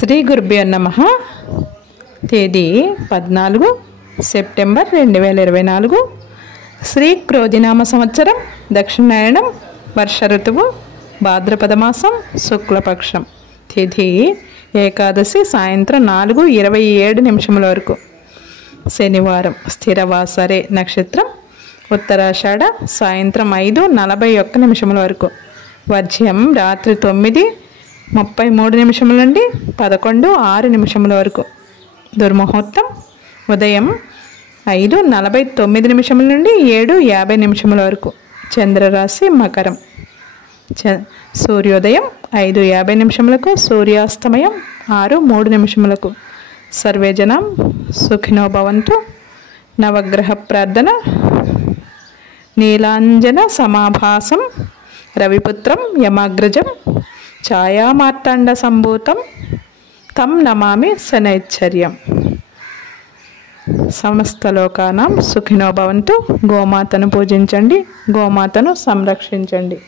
శ్రీ గురుభ్యో నమః. తేదీ 14 సెప్టెంబర్ 2024. శ్రీ క్రోధినామ సంవత్సరం, దక్షిణాయనం, వర్ష ఋతువు, భాద్రపద మాసం, శుక్లపక్షం. తిథి ఏకాదశి సాయంత్రం 4:27 వరకు. శనివారం. స్థిరవాసరే నక్షత్రం, ఉత్తరాషాఢ సాయంత్రం 5:41 వరకు. వర్జ్యం రాత్రి 9:33 నుండి 11:06 వరకు. దుర్ముహూర్తం ఉదయం 5:49 నుండి 7:50 వరకు. చంద్రరాశి మకరం. సూర్యోదయం 5:50, సూర్యాస్తమయం 6:03. సర్వే జనం సుఖినో భవంతు. నవగ్రహ ప్రార్థన. నీలాంజన సమాభాసం రవిపుత్రం యమాగ్రజం ఛాయామార్తాండ సంభూతం తం నమామి శనైశ్చర్యం. సమస్త లోకానాం సుఖినో భవంతు. గోమాతను పూజించండి, గోమాతను సంరక్షించండి.